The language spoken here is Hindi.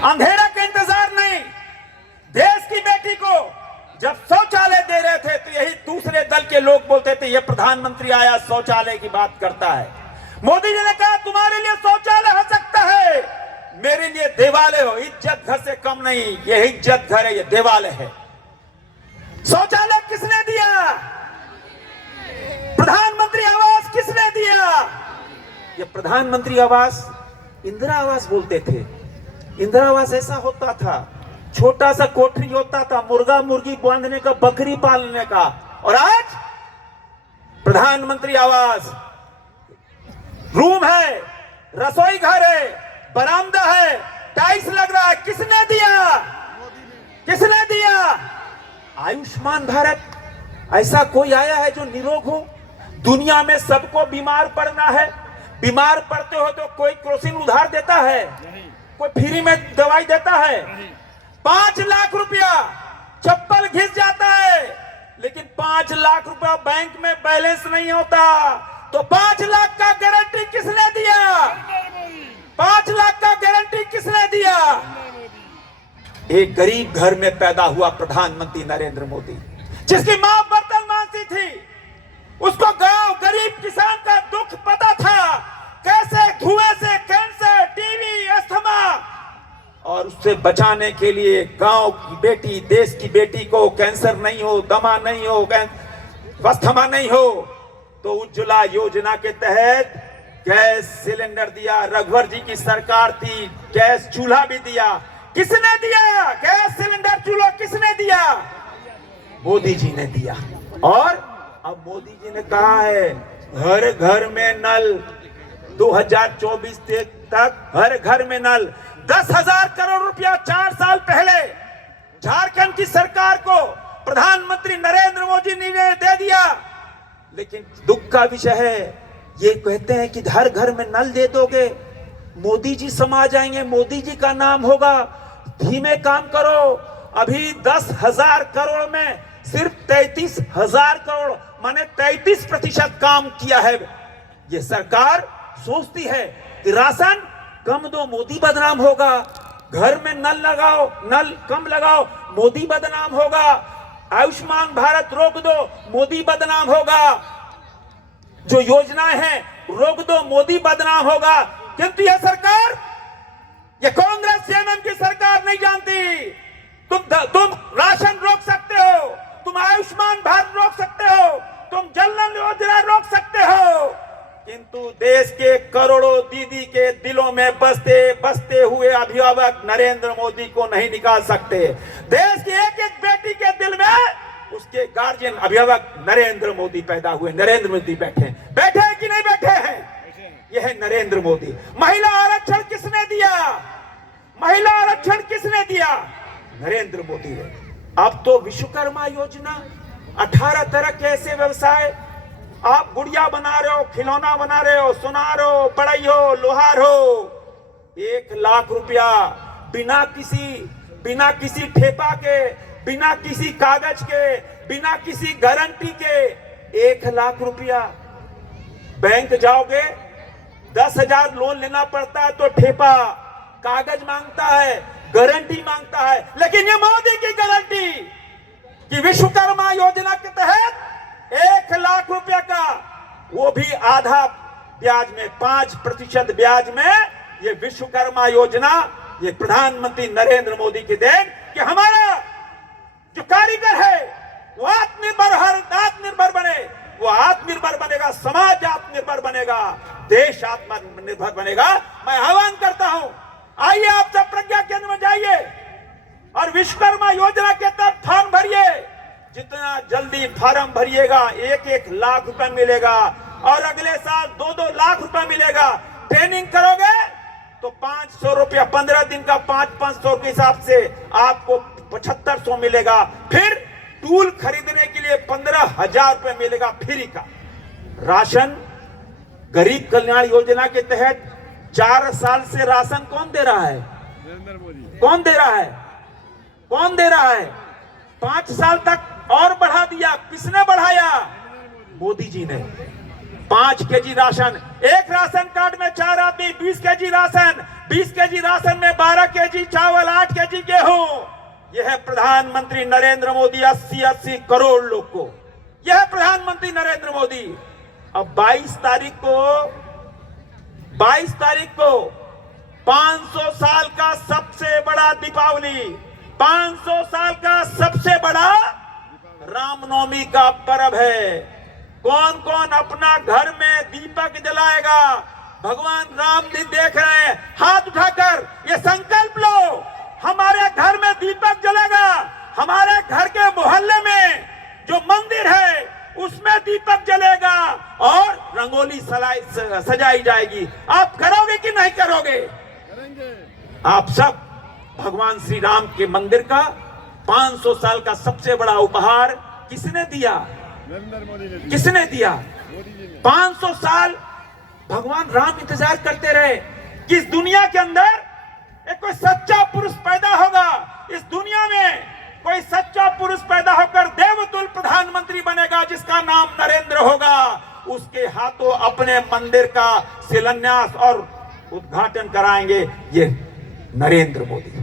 अंधेरा का इंतजार नहीं। देश की बेटी को जब शौचालय दे रहे थे तो यही दूसरे दल के लोग बोलते थे ये प्रधानमंत्री आया शौचालय की बात करता है। मोदी जी ने कहा तुम्हारे लिए शौचालय हो सकता है, मेरे लिए देवालय हो। इज्जत घर से कम नहीं, ये इज्जत घर है, ये देवालय है। शौचालय किसने दिया? प्रधानमंत्री आवास किसने दिया? ये प्रधानमंत्री आवास इंदिरा आवास बोलते थे। इंदिरा आवास ऐसा होता था, छोटा सा कोठरी होता था, मुर्गा मुर्गी बांधने का, बकरी पालने का। और आज प्रधानमंत्री आवास रूम है, रसोई घर है, बरामदा है, टाइल्स लग रहा है। किसने दिया? किसने दिया? आयुष्मान भारत। ऐसा कोई आया है जो निरोग हो? दुनिया में सबको बीमार पड़ना है। बीमार पड़ते हो तो कोई केरोसिन उधार देता है? कोई फ्री में दवाई देता है? 5 लाख रुपया चप्पल घिस जाता है, लेकिन 5 लाख रुपया बैंक में बैलेंस नहीं होता। तो 5 लाख का गारंटी किसने दिया? 5 लाख का गारंटी किसने दिया? एक गरीब घर में पैदा हुआ प्रधानमंत्री नरेंद्र मोदी, जिसकी मां बर्तन मांजती थी। उसको गांव गरीब किसान का दुख पता था, कैसे धुएं से कैंसर, टीबी, अस्थमा, और उससे बचाने के लिए गांव की बेटी, देश की बेटी को कैंसर नहीं हो, दमा नहीं हो, अस्थमा नहीं हो, तो उज्ज्वला योजना के तहत गैस सिलेंडर दिया। रघुवर जी की सरकार थी, गैस चूल्हा भी दिया। किसने दिया? गैस सिलेंडर चूल्हा किसने दिया? मोदी जी ने दिया। और अब मोदी जी ने कहा है हर घर में नल, 2024 तक हर घर में नल। 10,000 करोड़ रुपया 4 साल पहले झारखंड की सरकार को प्रधानमंत्री नरेंद्र मोदी ने दे दिया। लेकिन दुख का विषय है, ये कहते हैं कि हर घर में नल दे दोगे, मोदी जी समा जाएंगे, मोदी जी का नाम होगा। धीमे काम करो। अभी 10,000 करोड़ में सिर्फ 33,000 करोड़ माने 33% काम किया है। ये सरकार सोचती है कि राशन कम दो, मोदी बदनाम होगा। घर में नल लगाओ, नल कम लगाओ, मोदी बदनाम होगा। आयुष्मान भारत रोक दो, मोदी बदनाम होगा। जो योजनाएं हैं रोक दो, मोदी बदनाम होगा। किंतु यह सरकार, यह कांग्रेस जेएमएम की सरकार नहीं जानती। तुम राशन रोक सकते हो, तुम आयुष्मान भारत रोक सकते हो, तुम जन धन योजना रोक सकते हो, किंतु देश के करोड़ों दीदी के दिलों में बसते हुए अभिभावक नरेंद्र मोदी को नहीं निकाल सकते। देश की एक एक बेटी के दिल में उसके गार्जियन अभिभावक नरेंद्र मोदी पैदा हुए। नरेंद्र मोदी बैठे हैं कि नहीं बैठे हैं? यह है नरेंद्र मोदी। महिला आरक्षण किसने दिया? महिला आरक्षण किसने दिया? नरेंद्र मोदी ने। अब तो विश्वकर्मा योजना, 18 तरह के ऐसे व्यवसाय, आप गुड़िया बना रहे हो, खिलौना बना रहे हो, सुनार हो, बढ़ई हो, लोहार हो, 1 लाख रुपया बिना किसी ठेपा के, बिना किसी कागज के, बिना किसी गारंटी के 1 लाख रुपया। बैंक जाओगे 10,000 लोन लेना पड़ता है तो ठेपा, कागज मांगता है, गारंटी मांगता है। लेकिन ये मोदी की गारंटी कि विश्वकर्मा योजना के तहत 1 लाख रुपया का, वो भी आधा ब्याज में, 5% ब्याज में, ये विश्वकर्मा योजना, ये प्रधानमंत्री नरेंद्र मोदी की देन कि हमारा जो कारीगर है वो आत्मनिर्भर बने, वो आत्मनिर्भर बनेगा, समाज आत्मनिर्भर बनेगा, देश आत्मनिर्भर बनेगा। मैं आह्वान करता हूं, आइए आप सब प्रज्ञा केंद्र में जाइए और विश्वकर्मा योजना के तहत फॉर्म भरिए। जितना जल्दी फॉर्म भरिएगा 1-1 लाख रुपए मिलेगा, और अगले साल 2-2 लाख रुपए मिलेगा। ट्रेनिंग करोगे तो 500 रुपया, 15 दिन का 500 के हिसाब से आपको 7500 मिलेगा। फिर टूल खरीदने के लिए 15,000 रुपए मिलेगा फ्री का। राशन, गरीब कल्याण योजना के तहत 4 साल से राशन कौन दे रहा है? कौन दे रहा है? कौन दे रहा है? 5 साल तक और बढ़ा दिया। किसने बढ़ाया? मोदी जी ने। 5 केजी राशन, एक राशन कार्ड में 4 आदमी, 20 केजी राशन, 20 केजी राशन में 12 केजी चावल, 8 केजी गेहूं। यह है प्रधानमंत्री नरेंद्र मोदी 80-80 करोड़ लोग को, यह है प्रधानमंत्री नरेंद्र मोदी। अब 22 तारीख को 500 साल का सबसे बड़ा दीपावली, 500 साल का सबसे बड़ा रामनवमी का पर्व है। कौन कौन अपना घर में दीपक जलाएगा? भगवान राम जी देख रहे हैं, हाथ उठाकर ये संकल्प लो, हमारे घर में दीपक जलेगा, हमारे घर के मोहल्ले में जो मंदिर है उसमें दीपक जलेगा और रंगोली सजाई जाएगी। आप करोगे कि नहीं करोगे? करेंगे। आप सब भगवान श्री राम के मंदिर का 500 साल का सबसे बड़ा उपहार किसने दिया? नरेंद्र मोदी ने। किसने दिया? 500 साल भगवान राम इंतजार करते रहे कि इस दुनिया के अंदर एक कोई सच्चा पुरुष पैदा होगा, इस दुनिया में कोई सच्चा पुरुष पैदा होकर देवतुल्य प्रधानमंत्री बनेगा जिसका नाम नरेंद्र होगा। उसके हाथों अपने मंदिर का शिलान्यास और उद्घाटन कराएंगे ये नरेंद्र मोदी।